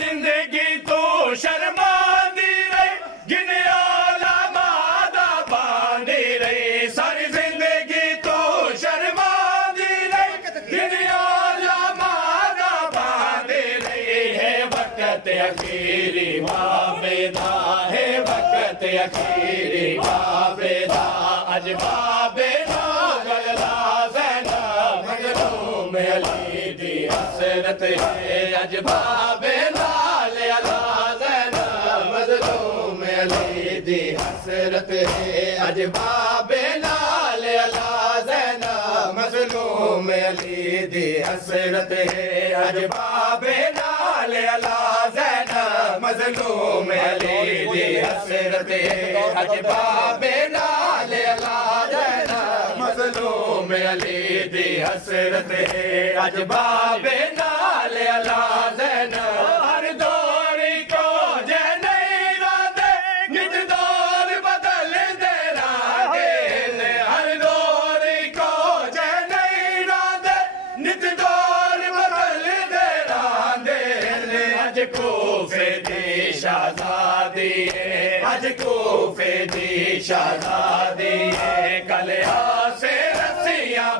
जिंदगी तो शर्मा दी रे गिनया लामादा बांधी रे सारी जिंदगी तो शर्मा दी रे गिनया लामादा बांधी रे है वक्त अखीरी बाबेदा है वक्त अखीरी बाबेदा अज बाबेदा गला ज़ैना मज़लूम अली दी हसरत है अज बाबेदा अला ज़ैना मज़लूम अली दी हसरत है अज बाबेदा अला ज़ैना मज़लूम अली दी हसरत है अज बाबेदा अला ज़ैना मज़लूम अली दी हसरत है अज बाबेदा अला ज़ैना मज़लूम अली दी हसरत है अज बाबेदा अला ज़ैना हर दौरी को जैनई रादे नित दौर बदल दे रादे हर दौरी को जैनई रादे नित दौर बदल दे रादे अज कोफे दी शहज़ादी अज कोफे दी शहज़ादी कल से रसिया